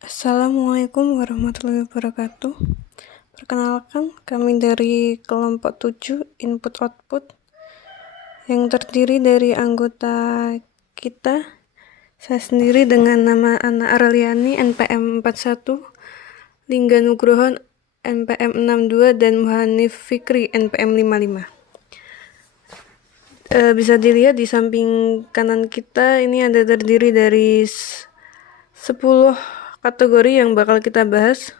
Assalamualaikum warahmatullahi wabarakatuh. Perkenalkan, kami dari kelompok 7 Input Output yang terdiri dari anggota kita, saya sendiri dengan nama Ana Arliani NPM 41, Lingga Nugroho NPM 62, dan Muhanif Fikri NPM 55. Bisa dilihat di samping kanan kita ini ada terdiri dari 10 kategori yang bakal kita bahas.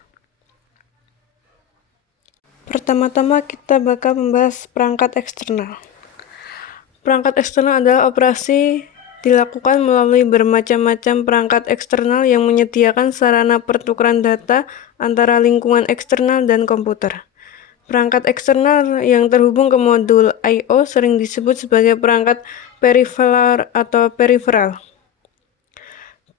Pertama-tama kita bakal membahas perangkat eksternal. Perangkat eksternal adalah operasi dilakukan melalui bermacam-macam perangkat eksternal yang menyediakan sarana pertukaran data antara lingkungan eksternal dan komputer. Perangkat eksternal yang terhubung ke modul I/O sering disebut sebagai perangkat peripheral atau periferal.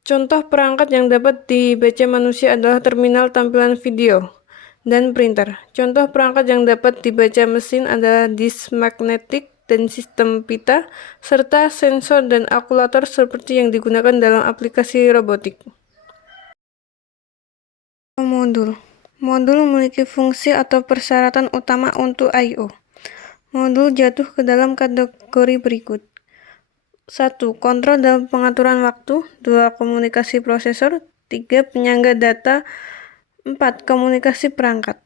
Contoh perangkat yang dapat dibaca manusia adalah terminal tampilan video dan printer. Contoh perangkat yang dapat dibaca mesin adalah disk magnetik dan sistem pita, serta sensor dan akumulator seperti yang digunakan dalam aplikasi robotik. Modul memiliki fungsi atau persyaratan utama untuk I/O. Modul jatuh ke dalam kategori berikut. 1. Kontrol dan pengaturan waktu. 2. Komunikasi prosesor. 3. Penyangga data. 4. Komunikasi perangkat.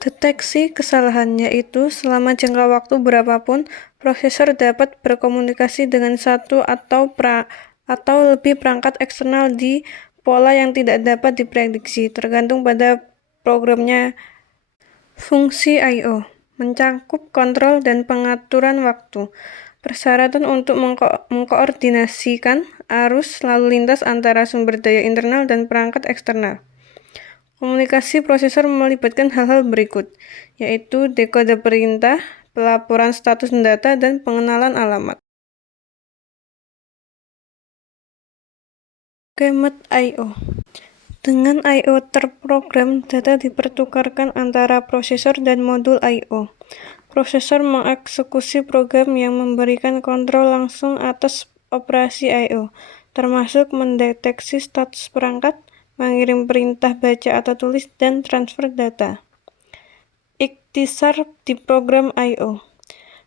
Deteksi kesalahan, yaitu selama jangka waktu berapapun, prosesor dapat berkomunikasi dengan satu atau lebih perangkat eksternal di pola yang tidak dapat diprediksi, tergantung pada programnya. Fungsi I/O mencakup kontrol dan pengaturan waktu. Persyaratan untuk mengkoordinasikan arus lalu lintas antara sumber daya internal dan perangkat eksternal. Komunikasi prosesor melibatkan hal-hal berikut, yaitu dekode perintah, pelaporan status data, dan pengenalan alamat. Schemat I/O. Dengan I/O terprogram, data dipertukarkan antara prosesor dan modul I/O. Prosesor mengeksekusi program yang memberikan kontrol langsung atas operasi I/O, termasuk mendeteksi status perangkat, mengirim perintah baca atau tulis, dan transfer data. Ikhtisar di program I/O.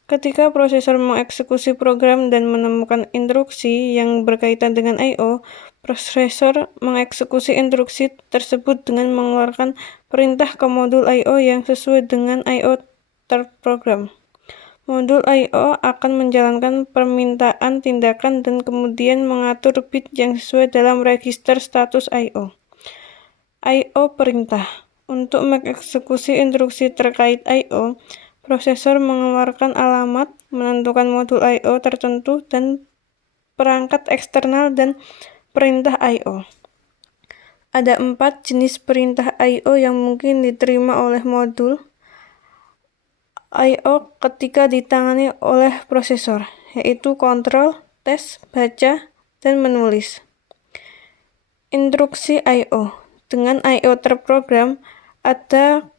Ketika prosesor mengeksekusi program dan menemukan instruksi yang berkaitan dengan I/O, prosesor mengeksekusi instruksi tersebut dengan mengeluarkan perintah ke modul I/O yang sesuai dengan I/O terprogram. Modul I/O akan menjalankan permintaan tindakan dan kemudian mengatur bit yang sesuai dalam register status I/O. I/O perintah. Untuk mengeksekusi instruksi terkait I/O, prosesor mengeluarkan alamat, menentukan modul I/O tertentu, dan perangkat eksternal dan perintah I/O. Ada 4 jenis perintah I/O yang mungkin diterima oleh modul I/O ketika ditangani oleh prosesor, yaitu kontrol, tes, baca, dan menulis. Instruksi I/O. Dengan I/O terprogram, ada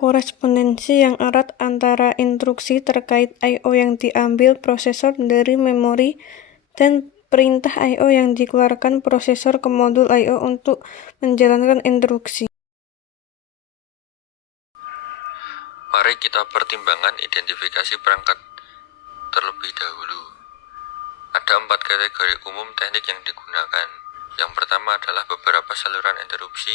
korespondensi yang erat antara instruksi terkait I/O yang diambil prosesor dari memori dan perintah I/O yang dikeluarkan prosesor ke modul I/O untuk menjalankan instruksi. Mari kita pertimbangkan identifikasi perangkat terlebih dahulu. Ada 4 kategori umum teknik yang digunakan. Yang pertama adalah beberapa saluran interupsi.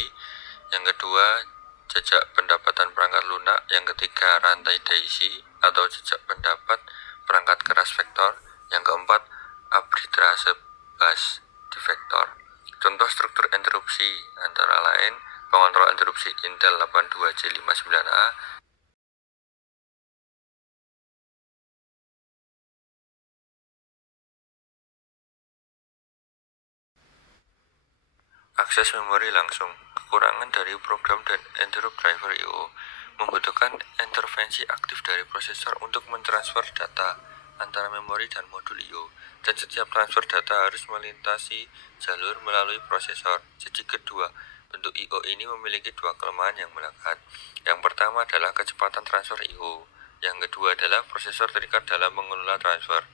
Yang kedua, jejak pendapatan perangkat lunak. Yang ketiga, rantai Daisy atau jejak pendapat perangkat keras vektor. Yang keempat, arbitrase bus defektor. Contoh struktur interupsi antara lain pengontrol interupsi Intel 82J59A, akses memori langsung. Kekurangan dari program dan interrupt driver I/O membutuhkan intervensi aktif dari prosesor untuk mentransfer data antara memori dan modul I/O, dan setiap transfer data harus melintasi jalur melalui prosesor. Sisi kedua, bentuk I/O ini memiliki 2 kelemahan yang melekat. Yang pertama adalah kecepatan transfer I/O. Yang kedua adalah prosesor terikat dalam mengelola transfer.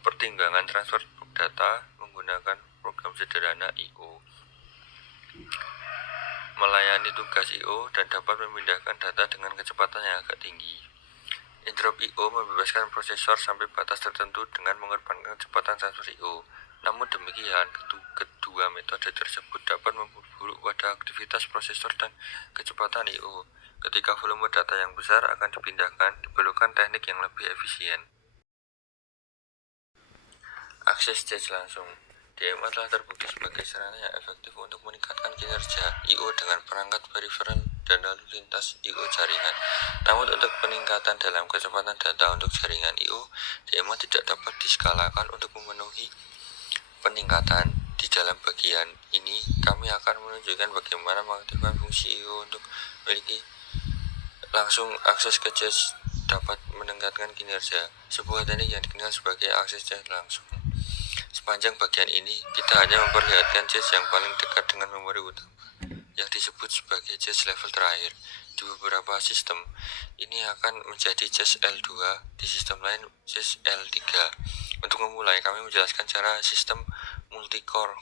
Pertimbangan transfer data menggunakan program sederhana I/O. melayani tugas I/O dan dapat memindahkan data dengan kecepatan yang agak tinggi. Interrupt I/O membebaskan prosesor sampai batas tertentu dengan mengorbankan kecepatan transfer I/O. Namun demikian, kedua metode tersebut dapat memperburuk pada aktivitas prosesor dan kecepatan I/O. Ketika volume data yang besar akan dipindahkan, diperlukan teknik yang lebih efisien. Akses cache langsung. DMA telah terbukti sebagai sarana yang efektif untuk meningkatkan kinerja I/O dengan perangkat peripheral dan lalu lintas I/O jaringan. Namun untuk peningkatan dalam kecepatan data untuk jaringan I/O, DMA tidak dapat diskalakan untuk memenuhi peningkatan. Di dalam bagian ini, kami akan menunjukkan bagaimana mengaktifkan fungsi I/O untuk memiliki langsung akses ke cache dapat meningkatkan kinerja. Sebuah teknik yang dikenal sebagai akses cache langsung. Sepanjang bagian ini, kita hanya memperlihatkan cache yang paling dekat dengan memori utama, yang disebut sebagai cache level terakhir. Di beberapa sistem, ini akan menjadi cache L2, di sistem lain cache L3. Untuk memulai, kami menjelaskan cara sistem multicore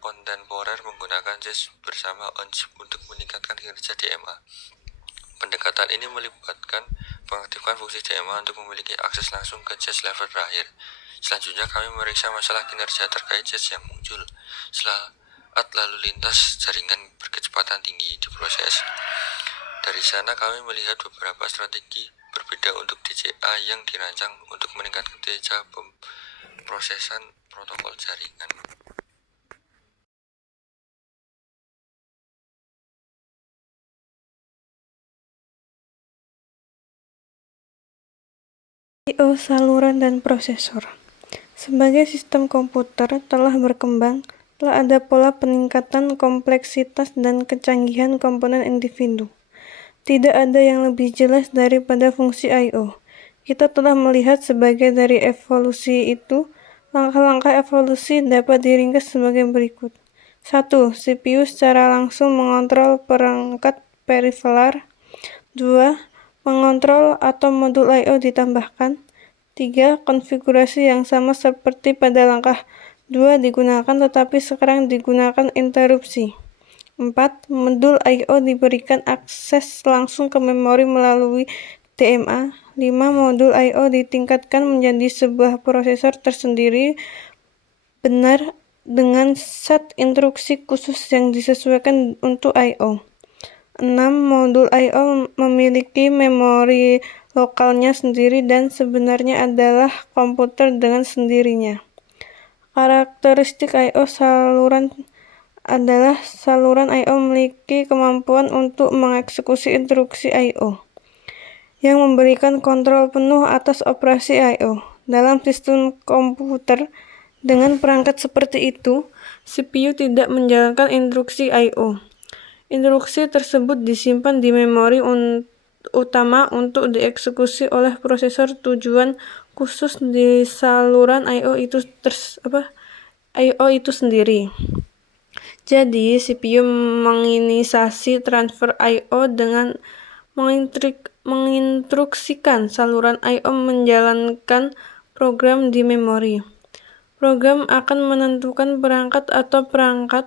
kontemporer menggunakan cache bersama on-chip untuk meningkatkan kinerja DMA. Pendekatan ini melibatkan mengaktifkan fungsi DMA untuk memiliki akses langsung ke cache level terakhir. Selanjutnya kami memeriksa masalah kinerja terkait cache yang muncul saat lalu lintas jaringan berkecepatan tinggi diproses. Dari sana kami melihat beberapa strategi berbeda untuk DCA yang dirancang untuk meningkatkan kinerja pemrosesan protokol jaringan. I/O saluran dan prosesor. Sebagai sistem komputer telah berkembang, telah ada pola peningkatan kompleksitas dan kecanggihan komponen individu. Tidak ada yang lebih jelas daripada fungsi I/O. Kita telah melihat sebagai dari evolusi itu, langkah-langkah evolusi dapat diringkas sebagai berikut. 1. CPU secara langsung mengontrol perangkat peripheral. 2. Mengontrol atau modul I/O ditambahkan. 3. Konfigurasi yang sama seperti pada langkah 2 digunakan tetapi sekarang digunakan interupsi. 4. Modul I/O diberikan akses langsung ke memori melalui DMA. 5. Modul I/O ditingkatkan menjadi sebuah prosesor tersendiri benar dengan set instruksi khusus yang disesuaikan untuk I/O. 6. Modul I/O memiliki memori lokalnya sendiri dan sebenarnya adalah komputer dengan sendirinya. Karakteristik I/O saluran adalah saluran I/O memiliki kemampuan untuk mengeksekusi instruksi I/O yang memberikan kontrol penuh atas operasi I/O. Dalam sistem komputer dengan perangkat seperti itu, CPU tidak menjalankan instruksi I/O. Instruksi tersebut disimpan di memori utama untuk dieksekusi oleh prosesor tujuan khusus di saluran I/O itu sendiri. Jadi, CPU menginisiasi transfer I/O dengan menginstruksikan saluran I/O menjalankan program di memori. Program akan menentukan perangkat atau perangkat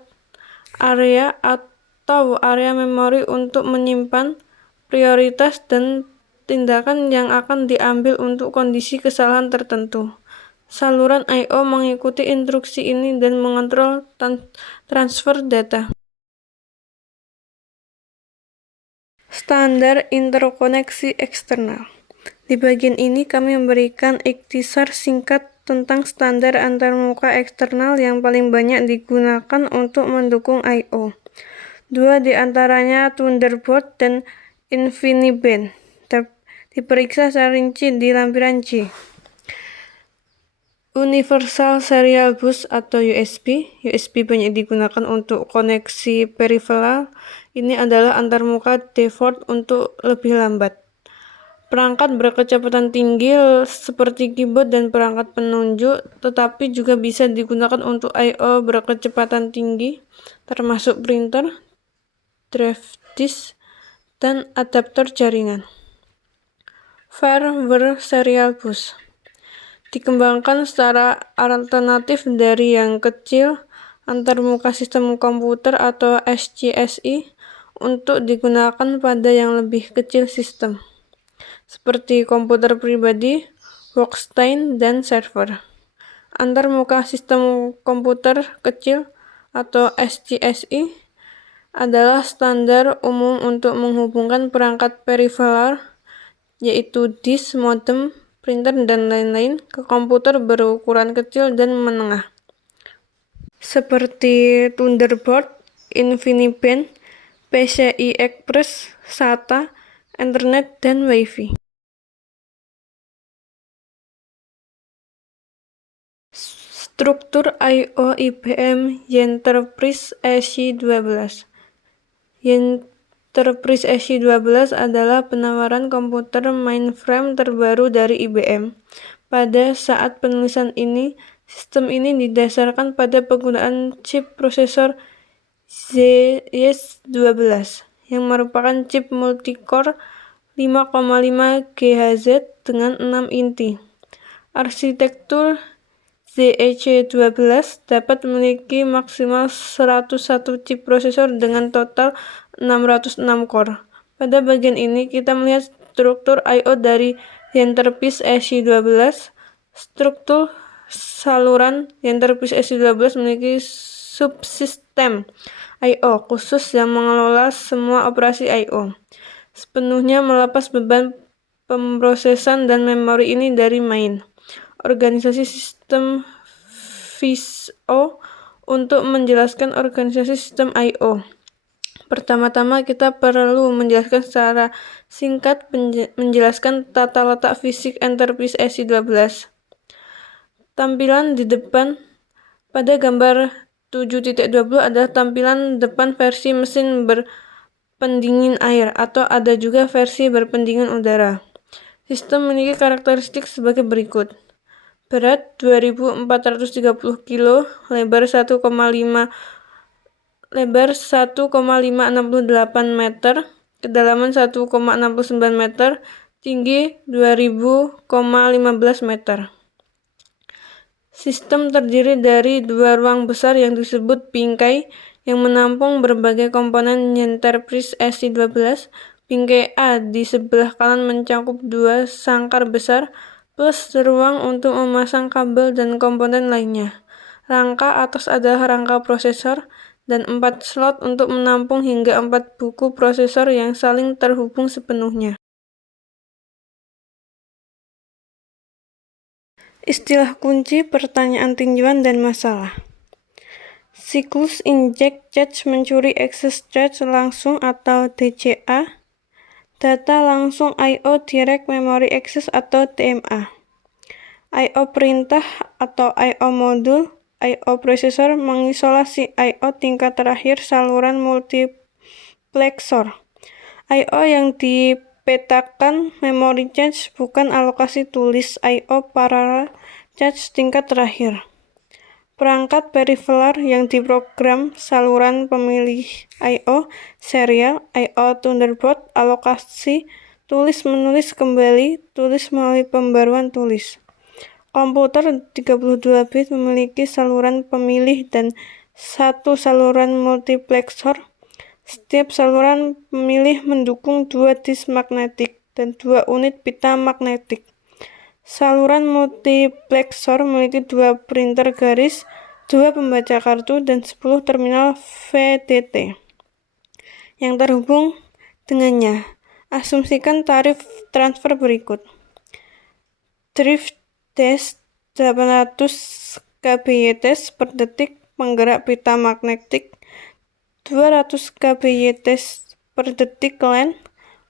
area atau area memori untuk menyimpan prioritas dan tindakan yang akan diambil untuk kondisi kesalahan tertentu. Saluran I/O mengikuti instruksi ini dan mengontrol transfer data. Standar interkoneksi eksternal. Di bagian ini kami memberikan ikhtisar singkat tentang standar antarmuka eksternal yang paling banyak digunakan untuk mendukung I/O. 2 di antaranya Thunderbolt dan InfiniBand. Diperiksa secara rinci di lampiran C. Universal Serial Bus atau USB. USB banyak digunakan untuk koneksi peripheral. Ini adalah antarmuka default untuk lebih lambat. Perangkat berkecepatan tinggi seperti keyboard dan perangkat penunjuk, tetapi juga bisa digunakan untuk I/O berkecepatan tinggi, termasuk printer, drive disk, dan adaptor jaringan. Firmware Serial Bus dikembangkan secara alternatif dari yang kecil antarmuka sistem komputer atau SCSI untuk digunakan pada yang lebih kecil sistem, seperti komputer pribadi, workstation, dan server. Antarmuka sistem komputer kecil atau SCSI adalah standar umum untuk menghubungkan perangkat periferal, yaitu disk, modem, printer, dan lain-lain ke komputer berukuran kecil dan menengah, seperti Thunderbird, InfiniBand, PCI Express, SATA, Ethernet, dan Wi-Fi. Struktur I/O IBM Enterprise EC12. Enterprise EC12 adalah penawaran komputer mainframe terbaru dari IBM. Pada saat penulisan ini, sistem ini didasarkan pada penggunaan chip prosesor ZS12 yang merupakan chip multicore 5,5 GHz dengan 6 inti. Arsitektur ZEC12 dapat memiliki maksimal 101 chip prosesor dengan total 606 core. Pada bagian ini kita melihat struktur I/O dari Enterprise EC12. Struktur saluran Enterprise EC12 memiliki subsistem I/O khusus yang mengelola semua operasi I/O, sepenuhnya melepas beban pemrosesan dan memori ini dari main organisasi sistem VISO. Untuk menjelaskan organisasi sistem I/O, pertama-tama kita perlu menjelaskan secara singkat menjelaskan tata letak fisik Enterprise EC12. Tampilan di depan pada gambar 7.20 adalah tampilan depan versi mesin berpendingin air, atau ada juga versi berpendingin udara. Sistem memiliki karakteristik sebagai berikut. Berat 2430 kg, lebar 1,568 meter, kedalaman 1,69 meter, tinggi 2000,15 meter. Sistem terdiri dari dua ruang besar yang disebut bingkai yang menampung berbagai komponen Enterprise EC12. Bingkai A di sebelah kanan mencakup dua sangkar besar plus ruang untuk memasang kabel dan komponen lainnya. Rangka atas adalah rangka prosesor dan 4 slot untuk menampung hingga 4 buku prosesor yang saling terhubung sepenuhnya. Istilah kunci, pertanyaan tinjauan, dan masalah. Siklus inject charge mencuri access charge langsung atau DCA, data langsung I/O direct memory access atau DMA, I/O perintah atau I/O modul, I/O processor mengisolasi I/O tingkat terakhir saluran multiplexor. I/O yang dipetakan memory charge bukan alokasi tulis I/O parallel charge tingkat terakhir. Perangkat periferal yang diprogram saluran pemilih I/O serial, I/O Thunderbird, alokasi tulis menulis kembali, tulis melalui pembaruan tulis. Komputer 32 bit memiliki saluran pemilih dan satu saluran multiplexor. Setiap saluran pemilih mendukung 2 disk magnetik dan 2 unit pita magnetik. Saluran multiplexor memiliki 2 printer garis, 2 pembaca kartu, dan 10 terminal VDT yang terhubung dengannya. Asumsikan tarif transfer berikut. Drive dash 800 kbits per detik penggerak pita magnetik, 200 kbits per detik LAN,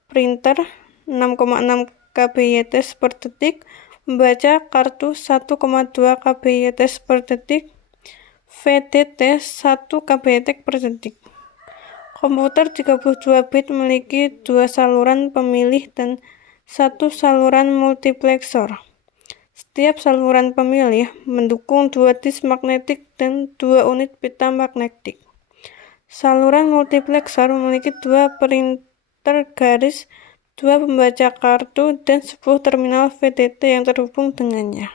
printer 6,6 kbits per detik, membaca kartu 1,2 kbits per detik, VDT 1 kbits per detik. Komputer 32 bit memiliki 2 saluran pemilih dan 1 saluran multiplexor. Setiap saluran pemilih mendukung 2 disk magnetik dan 2 unit pita magnetik. Saluran multiplexor memiliki 2 printer garis, 2 pembaca kartu, dan 10 terminal VDT yang terhubung dengannya.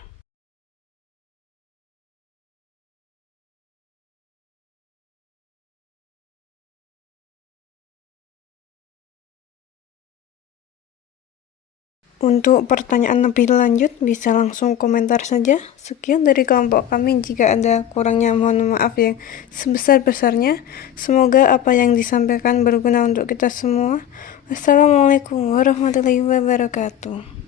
Untuk pertanyaan lebih lanjut, bisa langsung komentar saja. Sekian dari kelompok kami. Jika ada kurangnya, mohon maaf yang sebesar-besarnya. Semoga apa yang disampaikan berguna untuk kita semua. Wassalamualaikum warahmatullahi wabarakatuh.